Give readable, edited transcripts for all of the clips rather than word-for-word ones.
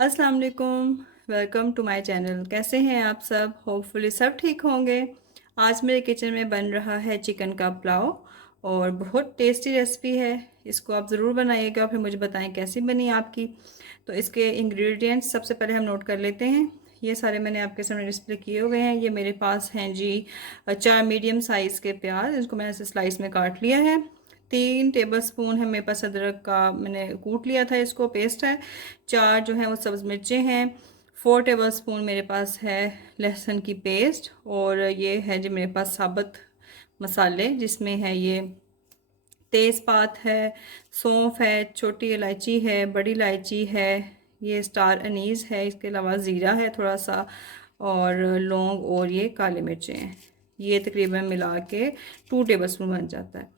अस्सलाम वालेकुम। Welcome to my channel. कैसे हैं आप सब? होपफुली सब ठीक होंगे। आज मेरे किचन में बन रहा है चिकन का पुलाव और बहुत टेस्टी रेसिपी है। इसको आप ज़रूर बनाइएगा, फिर मुझे बताएं कैसी बनी आपकी। तो इसके इंग्रेडिएंट्स सबसे पहले हम नोट कर लेते हैं। ये सारे मैंने आपके सामने डिस्प्ले किए हुए हैं। ये मेरे पास हैं जी 4 मीडियम साइज़ के प्याज, इनको मैंने ऐसे स्लाइस में काट लिया है। 3 टेबल स्पून है मेरे पास अदरक का, मैंने कूट लिया था, इसको पेस्ट है। 4 जो है वो सब्ज़ मिर्चें हैं। 4 टेबल स्पून मेरे पास है लहसुन की पेस्ट। और ये है जो मेरे पास साबुत मसाले, जिसमें है ये तेज़पात है, सौंफ है, छोटी इलायची है, बड़ी इलायची है, ये स्टार अनीज़ है, इसके अलावा ज़ीरा है थोड़ा सा, और लौंग, और ये काली मिर्चें हैं। ये तकरीबन मिला के 2 टेबल स्पून बन जाता है।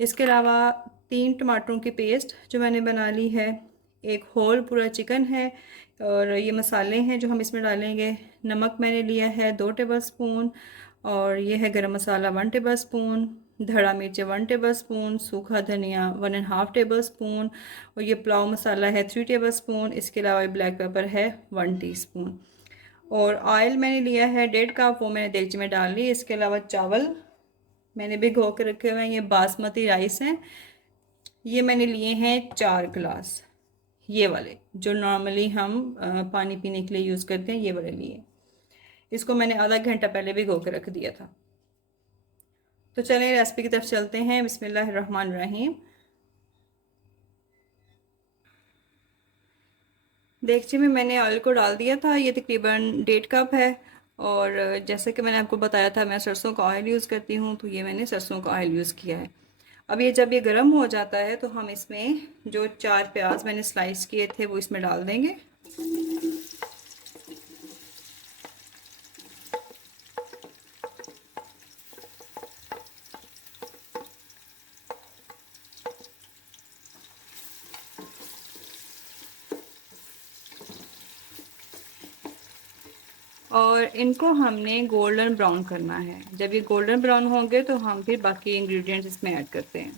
इसके अलावा 3 टमाटरों की पेस्ट जो मैंने बना ली है। एक होल पूरा चिकन है। और ये मसाले हैं जो हम इसमें डालेंगे। नमक मैंने लिया है 2 टेबल स्पून। और ये है गरम मसाला 1 टेबल स्पून। धड़ा मिर्च 1 टेबल स्पून। सूखा धनिया 1.5 टेबल स्पून। और ये पुलाव मसाला है 3 टेबल स्पून। इसके अलावा ब्लैक पेपर है 1 टीस्पून। और ऑयल मैंने लिया है 1.5 कप, वो मैंने देगची में डाल ली। इसके अलावा चावल मैंने भिगो के रखे हुए हैं, ये बासमती राइस हैं। ये मैंने लिए हैं 4 गिलास, ये वाले जो नॉर्मली हम पानी पीने के लिए यूज़ करते हैं, ये वाले लिए। इसको मैंने आधा घंटा पहले भिगो के रख दिया था। तो चलिए रेसिपी की तरफ चलते हैं। बिस्मिल्लाहिर्रहमानिर्रहीम। देगची में मैंने ऑयल को डाल दिया था, ये तकरीबन 1.5 कप है। और जैसे कि मैंने आपको बताया था, मैं सरसों का ऑयल यूज़ करती हूँ, तो ये मैंने सरसों का ऑयल यूज़ किया है। अब ये जब ये गर्म हो जाता है तो हम इसमें जो 4 प्याज मैंने स्लाइस किए थे वो इसमें डाल देंगे। और इनको हमने गोल्डन ब्राउन करना है। जब ये गोल्डन ब्राउन होंगे तो हम फिर बाकी इंग्रेडिएंट्स इसमें ऐड करते हैं।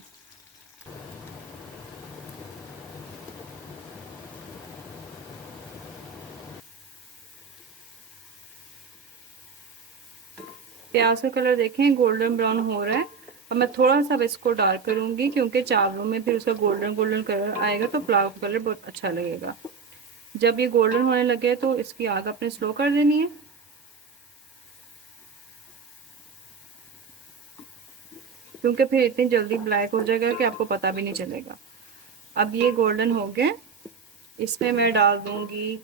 प्याज का कलर देखें गोल्डन ब्राउन हो रहा है। अब मैं थोड़ा सा इसको डार्क करूंगी, क्योंकि चावलों में फिर उसका गोल्डन गोल्डन कलर आएगा तो पुलाव का कलर बहुत अच्छा लगेगा। जब ये गोल्डन होने लगे तो इसकी आग अपने स्लो कर देनी है, क्योंकि फिर इतनी जल्दी ब्लैक हो जाएगा कि आपको पता भी नहीं चलेगा। अब ये गोल्डन हो गए, इसमें मैं डाल दूंगी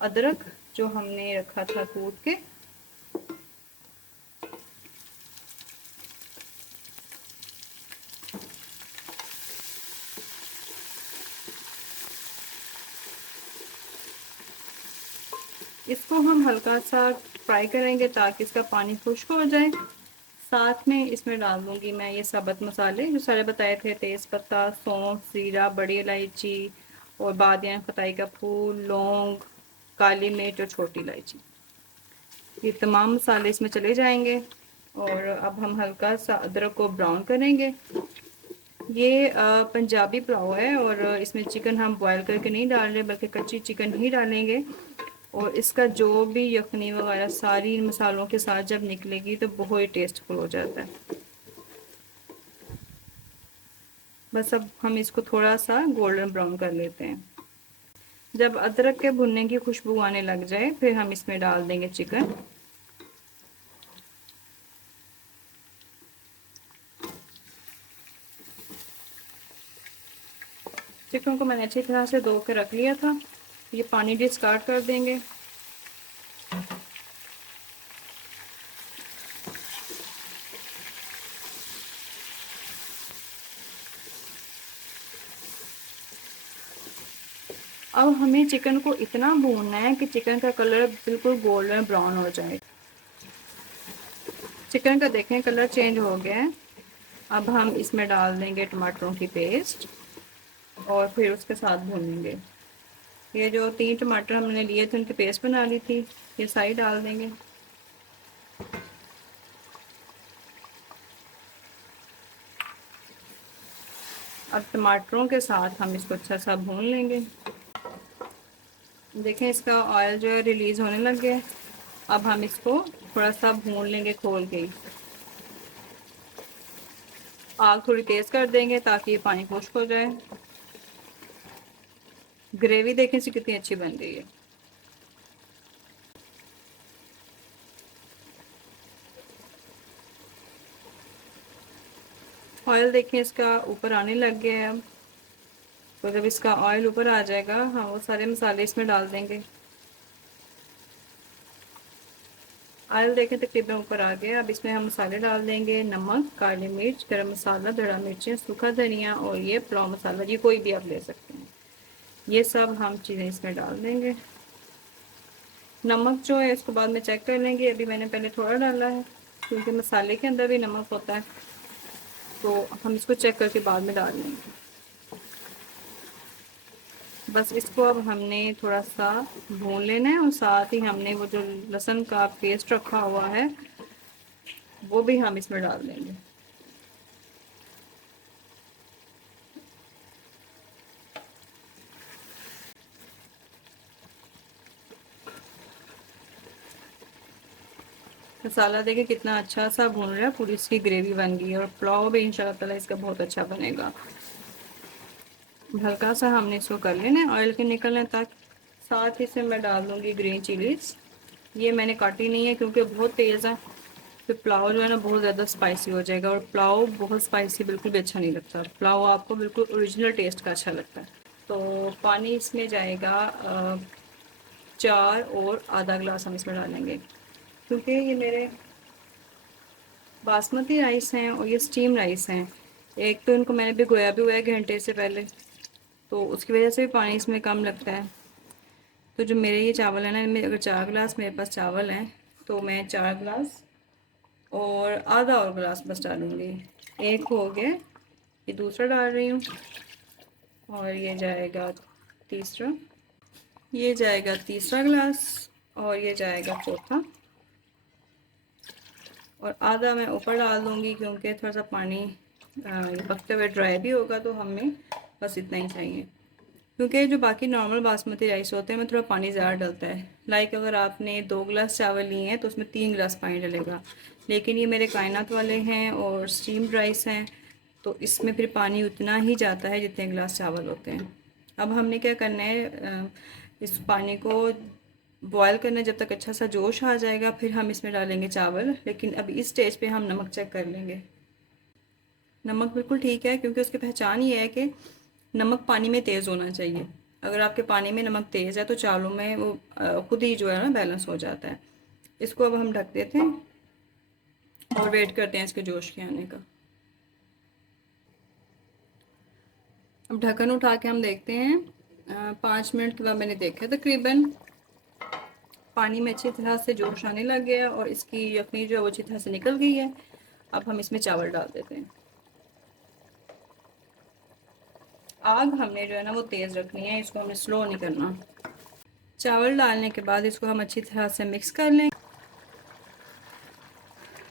अदरक जो हमने रखा था कूट के। इसको हम हल्का सा फ्राई करेंगे ताकि इसका पानी खुश्क हो जाए। साथ में इसमें डाल दूंगी मैं ये साबुत मसाले जो सारे बताए थे, तेज़ पत्ता, सौंफ, ज़ीरा, बड़ी इलायची, और बादियान खताई का फूल, लौंग, काली मिर्च और छोटी इलायची। ये तमाम मसाले इसमें चले जाएंगे। और अब हम हल्का सा अदरक को ब्राउन करेंगे। ये पंजाबी पुलाव है और इसमें चिकन हम बॉयल करके नहीं डाल रहे, बल्कि कच्ची चिकन ही डालेंगे। और इसका जो भी यखनी वगैरह सारी मसालों के साथ जब निकलेगी तो बहुत ही टेस्टफुल हो जाता है। बस अब हम इसको थोड़ा सा गोल्डन ब्राउन कर लेते हैं। जब अदरक के भुनने की खुशबू आने लग जाए फिर हम इसमें डाल देंगे चिकन। चिकन को मैंने अच्छी तरह से धो के रख लिया था। ये पानी डिस्कार्ड कर देंगे। अब हमें चिकन को इतना भूनना है कि चिकन का कलर बिल्कुल गोल्डन ब्राउन हो जाए। चिकन का देखें कलर चेंज हो गया है। अब हम इसमें डाल देंगे टमाटरों की पेस्ट और फिर उसके साथ भूनेंगे। ये जो 3 टमाटर हमने लिए थे उनकी पेस्ट बना ली थी, ये सारी डाल देंगे। अब टमाटरों के साथ हम इसको अच्छा सा भून लेंगे। देखें इसका ऑयल जो है रिलीज़ होने लग गया। अब हम इसको थोड़ा सा भून लेंगे खोल के। आग थोड़ी तेज़ कर देंगे ताकि ये पानी खुश्क हो जाए। ग्रेवी देखें इसकी कितनी अच्छी बन गई है। ऑयल देखें इसका ऊपर आने लग गया है अब। तो जब इसका ऑयल ऊपर आ जाएगा हम वो सारे मसाले इसमें डाल देंगे। ऑयल देखें तकरीबन ऊपर आ गया। अब इसमें हम मसाले डाल देंगे, नमक, काली मिर्च, गरम मसाला, धड़ा मिर्चें, सूखा धनिया और ये पुलाव मसाला, ये कोई भी आप ले सकते हैं। ये सब हम चीज़ें इसमें डाल देंगे। नमक जो है इसको बाद में चेक कर लेंगे, अभी मैंने पहले थोड़ा डाला है क्योंकि मसाले के अंदर भी नमक होता है, तो हम इसको चेक करके बाद में डाल लेंगे। बस इसको अब हमने थोड़ा सा भून लेना है और साथ ही हमने वो जो लहसुन का पेस्ट रखा हुआ है वो भी हम इसमें डाल देंगे। मसाला देखिए कितना अच्छा सा भून रहा है, पूरी इसकी ग्रेवी बन गई है और पुलाव भी इंशाल्लाह ताला इसका बहुत अच्छा बनेगा। हल्का सा हमने इसको कर लेना है ऑयल के निकलने तक। साथ ही से मैं डाल दूँगी ग्रीन चिलीज़। ये मैंने काटी नहीं है क्योंकि बहुत तेज़ है, फिर पुलाव जो है ना बहुत ज़्यादा स्पाइसी हो जाएगा और पुलाव बहुत स्पाइसी बिल्कुल भी अच्छा नहीं लगता। पुलाव आपको बिल्कुल ओरिजिनल टेस्ट का अच्छा लगता है। तो पानी इसमें जाएगा 4 और आधा गिलास हम इसमें डालेंगे क्योंकि ये मेरे बासमती राइस हैं और ये स्टीम राइस हैं। एक तो इनको मैंने भिगोया भी हुआ है घंटे से पहले, तो उसकी वजह से भी पानी इसमें कम लगता है। तो जो मेरे ये चावल है ना, इनमें अगर 4 गिलास मेरे पास चावल हैं तो मैं 4 गिलास और आधा और गिलास बस डालूँगी। एक हो गया, ये दूसरा डाल रही हूँ और ये जाएगा तीसरा, ये जाएगा तीसरा गिलास और ये जाएगा चौथा और आधा मैं ऊपर डाल दूँगी क्योंकि थोड़ा सा पानी ये पकते हुए ड्राई भी होगा, तो हमें बस इतना ही चाहिए। क्योंकि जो बाकी नॉर्मल बासमती राइस होते हैं में थोड़ा पानी ज़्यादा डलता है। लाइक अगर आपने 2 गिलास चावल लिए हैं तो उसमें 3 गिलास पानी डलेगा, लेकिन ये मेरे कायनात वाले हैं और स्टीम्ड राइस हैं, तो इसमें फिर पानी उतना ही जाता है जितने गिलास चावल होते हैं। अब हमने क्या करना है, इस पानी को बॉयल करना जब तक अच्छा सा जोश आ जाएगा, फिर हम इसमें डालेंगे चावल। लेकिन अब इस स्टेज पे हम नमक चेक कर लेंगे। नमक बिल्कुल ठीक है क्योंकि उसकी पहचान ये है कि नमक पानी में तेज़ होना चाहिए। अगर आपके पानी में नमक तेज़ है तो चावलों में वो खुद ही जो है ना बैलेंस हो जाता है। इसको अब हम ढक देते हैं और वेट करते हैं इसके जोश के आने का। अब ढक्कन उठा के हम देखते हैं। 5 मिनट के बाद मैंने देखा तकरीबन पानी में अच्छी तरह से जोश आने लग गया और इसकी यखनी जो है वो अच्छी तरह से निकल गई है। अब हम इसमें चावल डाल देते हैं। आग हमने जो है ना वो तेज़ रखनी है, इसको हमें स्लो नहीं करना। चावल डालने के बाद इसको हम अच्छी तरह से मिक्स कर लें।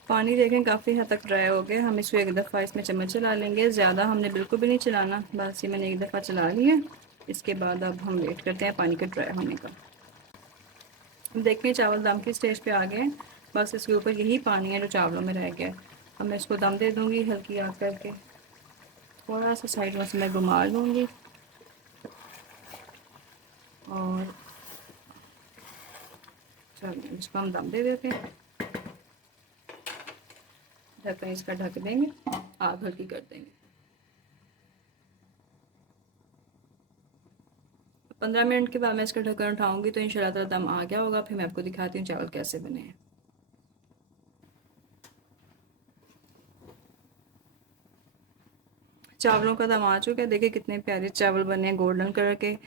पानी देखें काफ़ी हद तक ड्राई हो गया। हम इसको एक दफ़ा इसमें चम्मच चला लेंगे, ज़्यादा हमने बिल्कुल भी नहीं चलाना, बस ये मैंने एक दफ़ा चला लिया। इसके बाद अब हम वेट करते हैं पानी के ड्राई होने का। देखिए चावल दम की स्टेज पे आ गए, बस इसके ऊपर यही पानी है जो चावलों में रह गया। अब मैं इसको दम दे दूँगी हल्की आग करके, थोड़ा सा साइड में से मैं घुमा लूँगी और चलिए इसको हम दम दे देते हैं। ढक्कन इसका ढक देंगे, आग हल्की कर देंगे। 15 मिनट के बाद मैं इसका ढक्कन उठाऊंगी तो इंशाल्लाह ताला दम आ गया होगा। फिर मैं आपको दिखाती हूँ चावल कैसे बने हैं। चावलों का दम आ चुका है, देखिए कितने प्यारे चावल बने हैं गोल्डन कलर के।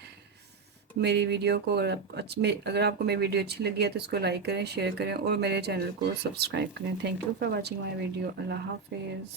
मेरी वीडियो को अगर आपको मेरी वीडियो अच्छी लगी है तो इसको लाइक करें, शेयर करें और मेरे चैनल को सब्सक्राइब करें। Thank you for watching my video. अल्लाह हाफिज़।